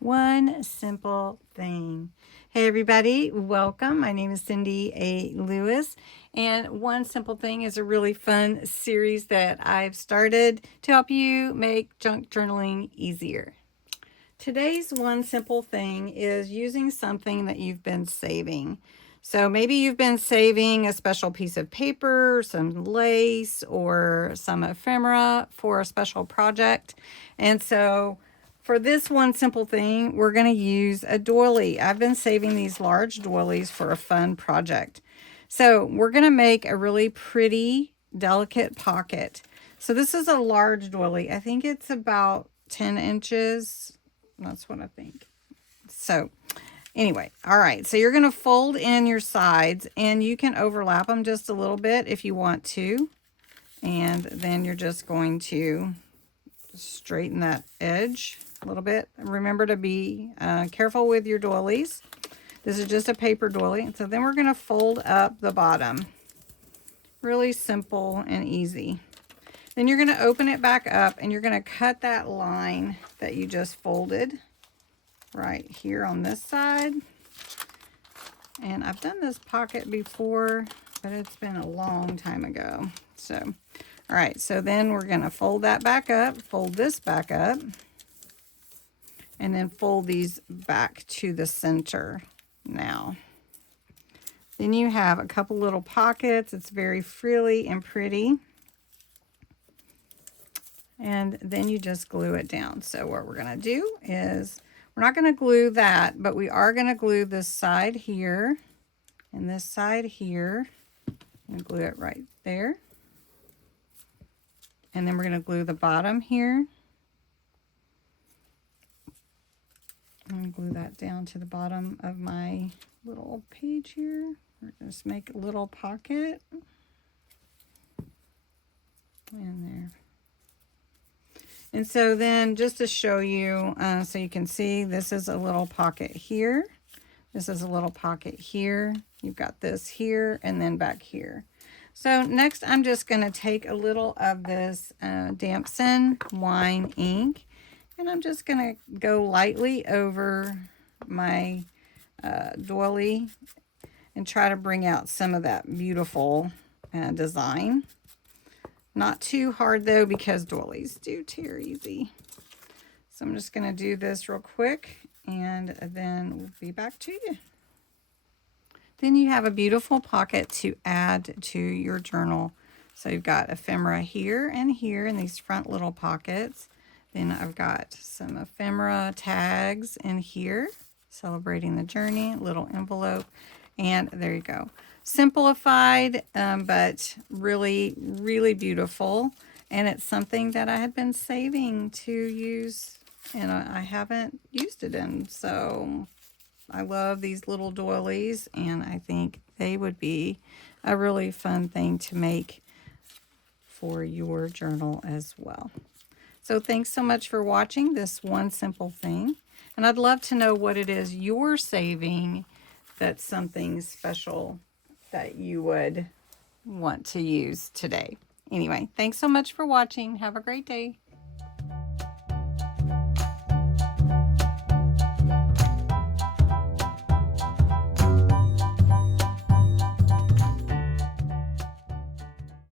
One simple thing. Hey everybody, welcome. My name is Cindy A. Lewis, and One Simple Thing is a really fun series that I've started to help you make junk journaling easier. Today's one simple thing is using something that you've been saving. So maybe you've been saving a special piece of paper, some lace, or some ephemera for a special project. And so for this one simple thing, we're going to use a doily. I've been saving these large doilies for a fun project. So we're going to make a really pretty, delicate pocket. So this is a large doily. I think it's about 10 inches. That's what I think. So anyway, all right. So you're going to fold in your sides, and you can overlap them just a little bit if you want to. And then you're just going to straighten that edge a little bit. Remember to be careful with your doilies. This is just a paper doily. So then we're going to fold up the bottom. Really simple and easy. Then you're going to open it back up, and you're going to cut that line that you just folded right here on this side. And I've done this pocket before, but it's been a long time ago. So, all right, so then we're going to fold that back up, fold this back up, and then fold these back to the center now. Then you have a couple little pockets. It's very frilly and pretty. And then you just glue it down. So what we're going to do is, we're not going to glue that, but we are going to glue this side here and this side here. And glue it right there. And then we're going to glue the bottom here. And glue that down to the bottom of my little page here. We're going to make a little pocket. And there. And so then just to show you, so you can see, this is a little pocket here. This is a little pocket here. You've got this here and then back here. So next I'm just going to take a little of this Damson wine ink, and I'm just going to go lightly over my doily and try to bring out some of that beautiful design. Not too hard though, because doilies do tear easy. So I'm just going to do this real quick, and then we'll be back to you. Then you have a beautiful pocket to add to your journal. So you've got ephemera here and here in these front little pockets. Then I've got some ephemera tags in here, celebrating the journey, little envelope, and there you go. Simplified, but really, really beautiful. And it's something that I had been saving to use, and I haven't used it in. So I love these little doilies, and I think they would be a really fun thing to make for your journal as well. So thanks so much for watching this one simple thing. And I'd love to know what it is you're saving that's something special that you would want to use today. Anyway, thanks so much for watching. Have a great day.